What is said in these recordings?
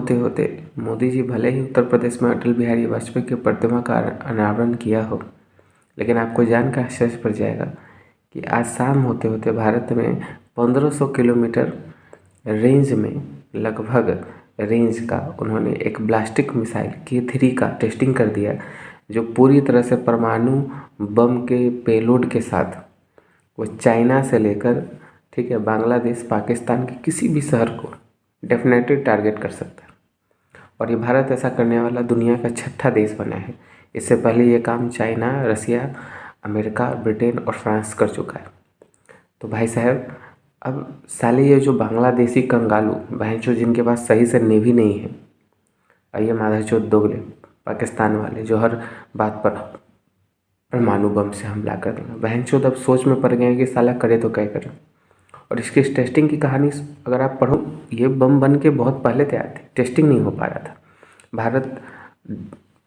होते होते मोदी जी भले ही उत्तर प्रदेश में अटल बिहारी वाजपेयी की प्रतिमा का अनावरण किया हो, लेकिन आपको जानकर आश्चर्य पड़ जाएगा कि आज शाम होते होते भारत में 1500 किलोमीटर रेंज में लगभग रेंज का उन्होंने एक ब्लास्टिक मिसाइल K3 का टेस्टिंग कर दिया, जो पूरी तरह से परमाणु बम के पेलोड के साथ वो चाइना से लेकर, ठीक है, बांग्लादेश पाकिस्तान के किसी भी शहर को डेफिनेटली टारगेट कर सकता है। और ये भारत ऐसा करने वाला दुनिया का छठा देश बना है। इससे पहले ये काम चाइना, रसिया, अमेरिका, ब्रिटेन और फ्रांस कर चुका है। तो भाई साहब, अब साले ये जो बांग्लादेशी कंगालू भैंचो जिनके पास सही से नेवी नहीं है, और ये माधरचोद दोगले पाकिस्तान वाले जो हर बात पर परमाणु बम से हमला कर देंगे, बहनचोद अब सोच में पड़ गए हैं कि साला करे तो क्या करें। और इसकी टेस्टिंग की कहानी अगर आप पढ़ो, ये बम बन के बहुत पहले तैयार थे, टेस्टिंग नहीं हो पा रहा था। भारत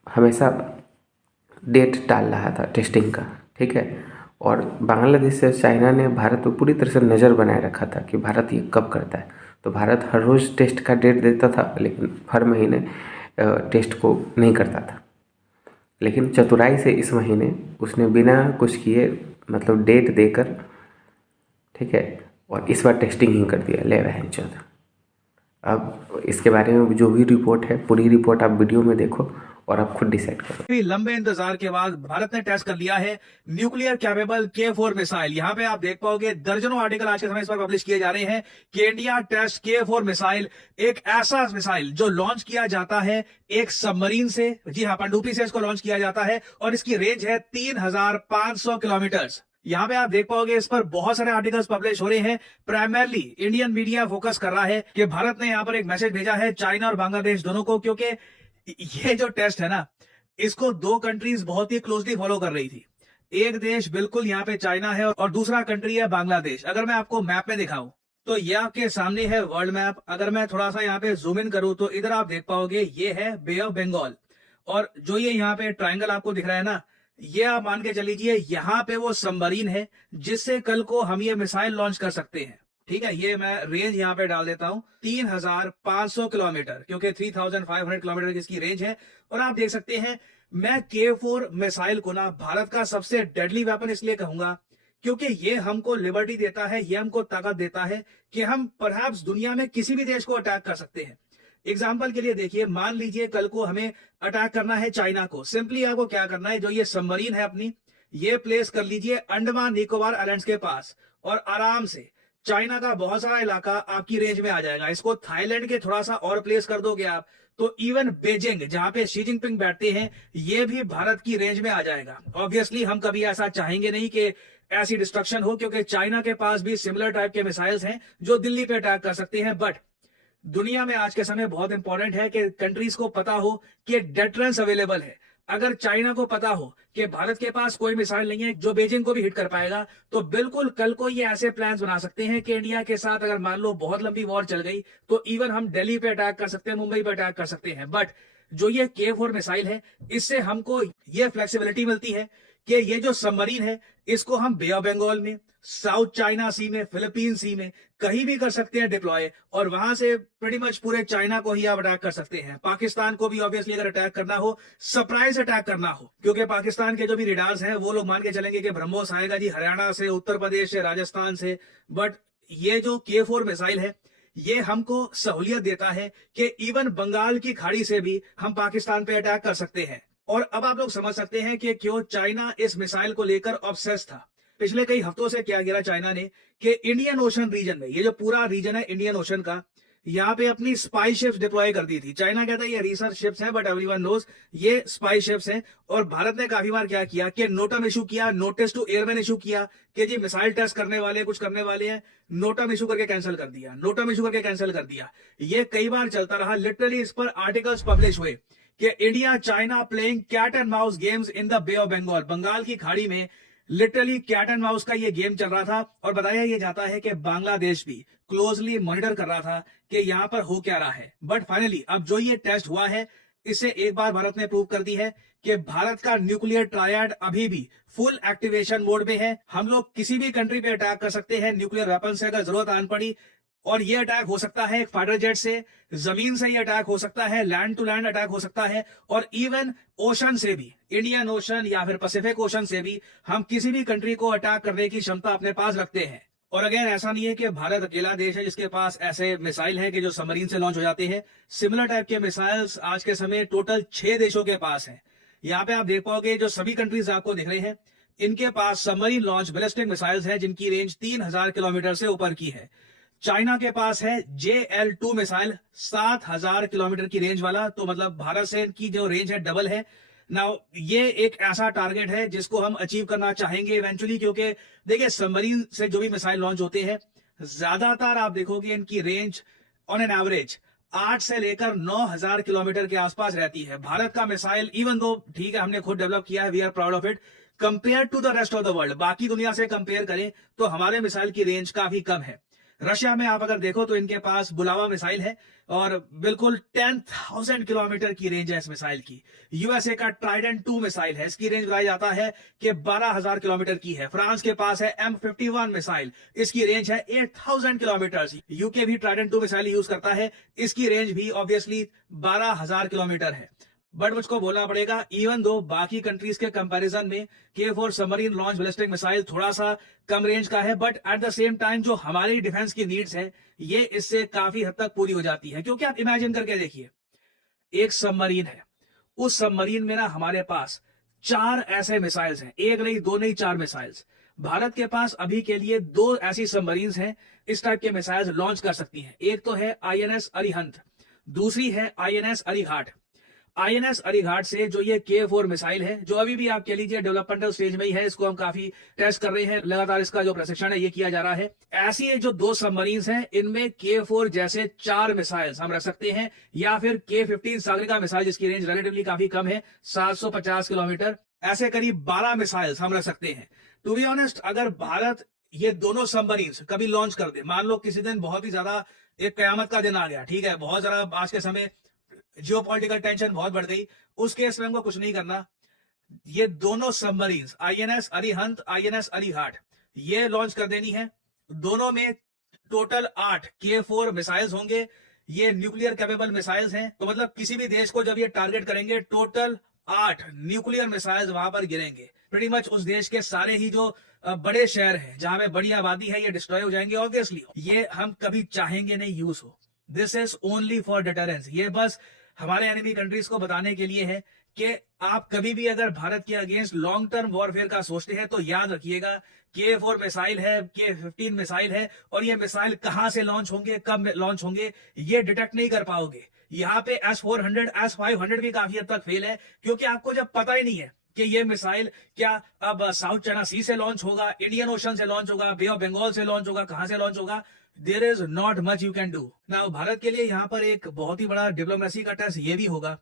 हमेशा डेट टाल रहा था टेस्टिंग का, ठीक है। और बांग्लादेश से चाइना ने भारत पर पूरी तरह से नज़र बनाए रखा था कि भारत ये कब करता है। तो भारत हर रोज़ टेस्ट का डेट देता था, लेकिन हर महीने टेस्ट को नहीं करता था। लेकिन चतुराई से इस महीने उसने बिना कुछ किए, मतलब डेट देकर, ठीक है, और इस बार टेस्टिंग ही कर दिया। ले बहनचोद। अब इसके बारे में जो भी रिपोर्ट है, पूरी रिपोर्ट आप वीडियो में देखो और आप खुद डिसाइड करो। लंबे इंतजार के बाद भारत ने टेस्ट कर लिया है न्यूक्लियर कैपेबल K4 मिसाइल। यहां पे आप देख पाओगे दर्जनों आर्टिकल आज के समय इस पर पब्लिश किए जा रहे हैं कि इंडिया टेस्ट K4 मिसाइल, एक ऐसा मिसाइल जो लॉन्च किया जाता है एक सबमरीन से, जी हां, पनडुब्बी से इसको लॉन्च किया जाता है और इसकी रेंज है 3500 किलोमीटर। यहाँ पे आप देख पाओगे इस पर बहुत सारे आर्टिकल्स पब्लिश हो रहे हैं। प्राइमरली इंडियन मीडिया फोकस कर रहा है कि भारत ने यहाँ पर एक मैसेज भेजा है चाइना और बांग्लादेश दोनों को, क्योंकि ये जो टेस्ट है ना, इसको दो कंट्रीज बहुत ही क्लोजली फॉलो कर रही थी। एक देश बिल्कुल यहाँ पे चाइना है और दूसरा कंट्री है बांग्लादेश। अगर मैं आपको मैप में दिखाऊं तो ये आपके सामने है वर्ल्ड मैप। अगर मैं थोड़ा सा यहाँ पे जूम इन करूं तो इधर आप देख पाओगे ये है बे ऑफ बंगाल, और जो ये यहाँ पे ट्राइंगल आपको दिख रहा है ना, ये आप मान के चलीजिए यहाँ पे वो सबमरीन है जिससे कल को हम ये मिसाइल लॉन्च कर सकते हैं। ठीक है, ये मैं रेंज यहाँ पे डाल देता हूं 3500 किलोमीटर, क्योंकि 3500 किलोमीटर की इसकी रेंज है। और आप देख सकते हैं, मैं K4 मिसाइल को ना भारत का सबसे डेडली वेपन इसलिए कहूंगा क्योंकि ये हमको लिबर्टी देता है, ये हमको ताकत देता है कि हम परहैप्स दुनिया में किसी भी देश को अटैक कर सकते हैं। एग्जाम्पल के लिए देखिए, मान लीजिए कल को हमें अटैक करना है चाइना को। सिंपली आपको क्या करना है, जो ये सबमरीन है अपनी, ये प्लेस कर लीजिए अंडमान निकोबार आइलैंड्स के पास और आराम से चाइना का बहुत सारा इलाका आपकी रेंज में आ जाएगा। इसको थाईलैंड के थोड़ा सा और प्लेस कर दोगे आप, तो इवन बेजिंग जहां पे शी जिनपिंग बैठते हैं, ये भी भारत की रेंज में आ जाएगा। ऑब्वियसली हम कभी ऐसा चाहेंगे नहीं कि ऐसी डिस्ट्रक्शन हो, क्योंकि चाइना के पास भी सिमिलर टाइप के मिसाइल्स हैं जो दिल्ली पे अटैक कर सकते हैं। बट दुनिया में आज के समय बहुत इंपॉर्टेंट है कि कंट्रीज को पता हो कि डेटरेंस अवेलेबल है। अगर चाइना को पता हो कि भारत के पास कोई मिसाइल नहीं है जो बीजिंग को भी हिट कर पाएगा, तो बिल्कुल कल को ये ऐसे प्लान्स बना सकते हैं कि इंडिया के साथ अगर मान लो बहुत लंबी वॉर चल गई तो इवन हम दिल्ली पे अटैक कर सकते हैं, मुंबई पे अटैक कर सकते हैं। बट जो ये K4 मिसाइल है, इससे हमको ये फ्लेक्सिबिलिटी मिलती है कि ये जो सबमरीन है इसको हम बे ऑफ बंगाल में, साउथ चाइना सी में, फिलीपीन सी में कहीं भी कर सकते हैं डिप्लॉय, और वहां से pretty much पूरे चाइना को ही आप अटैक कर सकते हैं। पाकिस्तान को भी ऑब्वियसली अगर अटैक करना हो, सरप्राइज अटैक करना हो, क्योंकि पाकिस्तान के जो भी रेडार्स हैं वो लोग मान के चलेंगे कि ब्रह्मोस आएगा जी हरियाणा से, उत्तर प्रदेश से, राजस्थान से। बट ये जो K4 मिसाइल है, ये हमको सहूलियत देता है कि इवन बंगाल की खाड़ी से भी हम पाकिस्तान पे अटैक कर सकते हैं। और अब आप लोग समझ सकते हैं कि क्यों चाइना इस मिसाइल को लेकर ऑब्सेस था। पिछले कई हफ्तों से क्या किया चाइना ने कि इंडियन ओशन रीजन में, ये जो पूरा रीजन है इंडियन ओशन का, यहाँ पे अपनी स्पाई शिप्स डिप्लॉय कर दी थी। चाइना कहता है ये रिसर्च शिप्स हैं, बट एवरीवन नोज ये स्पाई शिप्स हैं। और भारत ने काफी बार क्या किया कि नोटम इशू किया, नोटिस टू एयरमैन इशू किया कि जी मिसाइल टेस्ट करने वाले कुछ करने वाले हैं, नोटम इशू करके कैंसिल कर दिया, नोटम इशू करके कैंसिल कर दिया। ये कई बार चलता रहा। लिटरली इस पर आर्टिकल्स पब्लिश हुए कि India China playing cat and mouse games in the Bay of Bengal. Bengal की खाड़ी में लिटरली कैट एंड माउस का ये गेम चल रहा था, और बताया ये जाता है कि बांग्लादेश भी क्लोजली मॉनिटर कर रहा था कि यहाँ पर हो क्या रहा है। बट फाइनली अब जो ये टेस्ट हुआ है, इससे एक बार भारत ने प्रूव कर दी है कि भारत का न्यूक्लियर ट्रायड अभी भी फुल एक्टिवेशन मोड में है। हम लोग किसी भी कंट्री पे अटैक कर सकते हैं न्यूक्लियर वेपन से अगर जरूरत आन पड़ी। और ये अटैक हो सकता है एक फाइटर जेट से, जमीन से ये अटैक हो सकता है, लैंड टू लैंड अटैक हो सकता है, और इवन ओशन से भी, इंडियन ओशन या फिर पैसिफिक ओशन से भी हम किसी भी कंट्री को अटैक करने की क्षमता अपने पास रखते हैं। और अगेन ऐसा नहीं है कि भारत अकेला देश है जिसके पास ऐसे मिसाइल हैं कि जो सबमरीन से लॉन्च हो जाते हैं। सिमिलर टाइप के मिसाइल्स आज के समय टोटल 6 देशों के पास हैं। यहाँ पे आप देख पाओगे जो सभी कंट्रीज आपको दिख रहे हैं, इनके पास सबमरीन लॉन्च बैलिस्टिक मिसाइल्स हैं जिनकी रेंज 3000 किलोमीटर से ऊपर की है। चाइना के पास है JL-2 मिसाइल 7000 किलोमीटर की रेंज वाला, तो मतलब भारत से इनकी जो रेंज है डबल है। नाउ ये एक ऐसा टारगेट है जिसको हम अचीव करना चाहेंगे इवेंचुअली, क्योंकि देखिए सबमरीन से जो भी मिसाइल लॉन्च होते हैं ज्यादातर आप देखोगे इनकी रेंज ऑन एन एवरेज 8 से लेकर 9000 किलोमीटर के आसपास रहती है। भारत का मिसाइल इवन दो ठीक है हमने खुद डेवलप किया है, we are proud of it, compare to the rest of the world, बाकी दुनिया से कंपेयर करें तो हमारे मिसाइल की रेंज काफी कम है। रशिया में आप अगर देखो तो इनके पास बुलावा मिसाइल है और बिल्कुल 10,000 किलोमीटर की रेंज है इस मिसाइल की। यूएसए का ट्राइडेंट 2 मिसाइल है, इसकी रेंज बताया जाता है कि 12,000 किलोमीटर की है। फ्रांस के पास है M51 मिसाइल, इसकी रेंज है 8,000 किलोमीटर। यूके भी ट्राइडेंट 2 मिसाइल यूज करता है, इसकी रेंज भी ऑब्वियसली 12,000 किलोमीटर है। बट मुझको बोलना पड़ेगा इवन दो बाकी कंट्रीज के कंपैरिजन में K4 submarine launch ballistic missile थोड़ा सा कम रेंज का है, but at the same time जो हमारी डिफेंस की नीड्स है ये इससे काफी हद तक पूरी हो जाती है। क्योंकि आप इमेजिन करके देखिए, एक सबमरीन है, उस सबमरीन में ना हमारे पास 4 ऐसे मिसाइल्स हैं, एक नहीं दो नहीं 4 मिसाइल्स। भारत के पास अभी के लिए 2 ऐसी सबमरीन्स हैं इस टाइप के मिसाइल्स लॉन्च कर सकती हैं। एक तो है INS अरिहंत, दूसरी है INS अरिघाट। INS अरिघाट से जो ये K4 मिसाइल है, जो अभी भी आप कह लीजिए डेवलपमेंटल स्टेज में ही है, इसको हम काफी टेस्ट कर रहे हैं, लगातार इसका जो प्रशिक्षण है ये किया जा रहा है। ऐसी जो 2 सबमरीन्स हैं इनमें K4 जैसे 4 मिसाइल्स हम रख सकते हैं, या फिर K15 सागरिका मिसाइल जिसकी रेंज रिलेटिवली काफी कम है 750 किलोमीटर, ऐसे करीब 12 मिसाइल्स हम रख सकते हैं। टू बी ऑनेस्ट, अगर भारत ये दोनों सबमरीन्स कभी लॉन्च कर दे, मान लो किसी दिन बहुत ही ज्यादा एक कयामत का दिन आ गया, ठीक है, बहुत ज्यादा आज के समय जियोपॉलिटिकल टेंशन बहुत बढ़ गई, उस केस में हमको कुछ नहीं करना, ये दोनों submarines INS Arihant INS Arighaat ये लॉन्च कर देनी है। दोनों में टोटल 8 K4 मिसाइल्स होंगे, ये न्यूक्लियर कैपेबल मिसाइल्स हैं, तो मतलब किसी भी देश को जब ये टारगेट करेंगे टोटल 8 न्यूक्लियर मिसाइल्स वहां पर गिरेंगे। प्रीटी मच उस देश के सारे ही जो बड़े शहर हैं जहां में बड़ी आबादी है ये डिस्ट्रॉय हो जाएंगे। ऑब्वियसली ये हम कभी चाहेंगे नहीं यूज हो, this is only for deterrence. ये बस हमारे एनिमी कंट्रीज को बताने के लिए है कि आप कभी भी अगर भारत के अगेंस्ट लॉन्ग टर्म वॉरफेयर का सोचते हैं तो याद रखिएगा K4 मिसाइल है, K15 मिसाइल है, और ये मिसाइल कहां से लॉन्च होंगे, कब लॉन्च होंगे, ये डिटेक्ट नहीं कर पाओगे। यहाँ पे S-400 S-500 भी काफी हद तक फेल है, क्योंकि आपको जब पता ही नहीं है कि ये मिसाइल क्या अब साउथ चाइना सी से लॉन्च होगा, इंडियन ओशन से लॉन्च होगा, बे ऑफ बंगाल से लॉन्च होगा, कहां से लॉन्च होगा, there is not much you can do. Now Bharat के लिए यहाँ पर एक बहुत ही बड़ा डिप्लोमेसी का टेस्ट ये भी होगा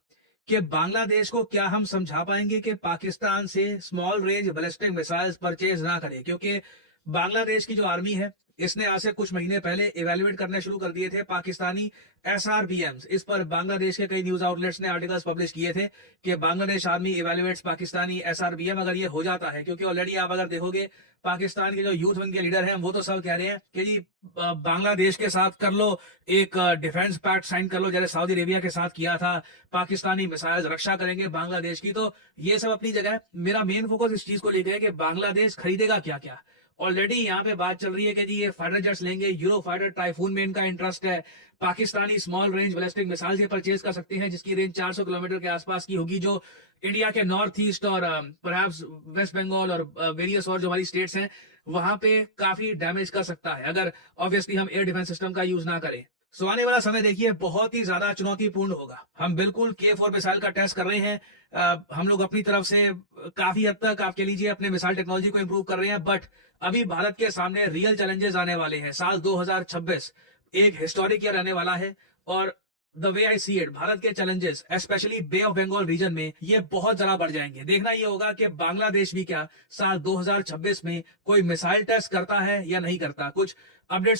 कि बांग्लादेश को क्या हम समझा पाएंगे कि पाकिस्तान से small range ballistic missiles purchase ना करे, क्योंकि बांग्लादेश की जो आर्मी है इसने आज से कुछ महीने पहले इवेल्युएट करने शुरू कर दिए थे पाकिस्तानी SRBMs। इस पर बांग्लादेश के कई न्यूज आउटलेट्स ने आर्टिकल्स पब्लिश किए थे कि Bangladesh army evaluates Pakistani SRBM। अगर ये हो जाता है, क्योंकि ऑलरेडी आप अगर देखोगे पाकिस्तान के जो यूथ विंग के लीडर हैं वो तो सब कह रहे हैं कि जी बांग्लादेश के साथ कर लो एक डिफेंस पैक्ट साइन कर लो, जैसे सऊदी अरेबिया के साथ किया था, पाकिस्तानी मिसाइल्स रक्षा करेंगे बांग्लादेश की। तो ये सब अपनी जगह, मेरा मेन फोकस इस चीज को लेकर है कि बांग्लादेश खरीदेगा क्या क्या। ऑलरेडी यहाँ पे बात चल रही है कि जी ये फाइटर जेट्स लेंगे, यूरो फाइटर टाइफून में इनका इंटरेस्ट है, Pakistani small range ballistic missiles ये परचेज कर सकते हैं जिसकी रेंज 400 किलोमीटर के आसपास की होगी, जो इंडिया के नॉर्थ ईस्ट और परहैप्स वेस्ट बंगाल और वेरियस और जो हमारी स्टेट्स हैं वहां पे काफी डैमेज कर सकता है अगर ऑब्वियसली हम एयर डिफेंस सिस्टम का यूज ना करें। सो आने वाला समय देखिए बहुत ही ज्यादा चुनौतीपूर्ण होगा। हम बिल्कुल K4 मिसाइल का टेस्ट कर रहे हैं, हम लोग अपनी तरफ से काफी हद तक आप कह लीजिए अपने मिसाइल टेक्नोलॉजी को इंप्रूव कर रहे हैं, बट अभी भारत के सामने रियल चैलेंजेस आने वाले हैं। साल 2026 एक हिस्टोरिक ईयर रहने वाला है, और the way I see it Bharat के challenges specially Bay of Bengal region में ये बहुत ज्यादा बढ़ जाएंगे। देखना ये होगा कि बांग्लादेश भी क्या साल 2026 में कोई मिसाइल टेस्ट करता है या नहीं करता। कुछ अपडेट्स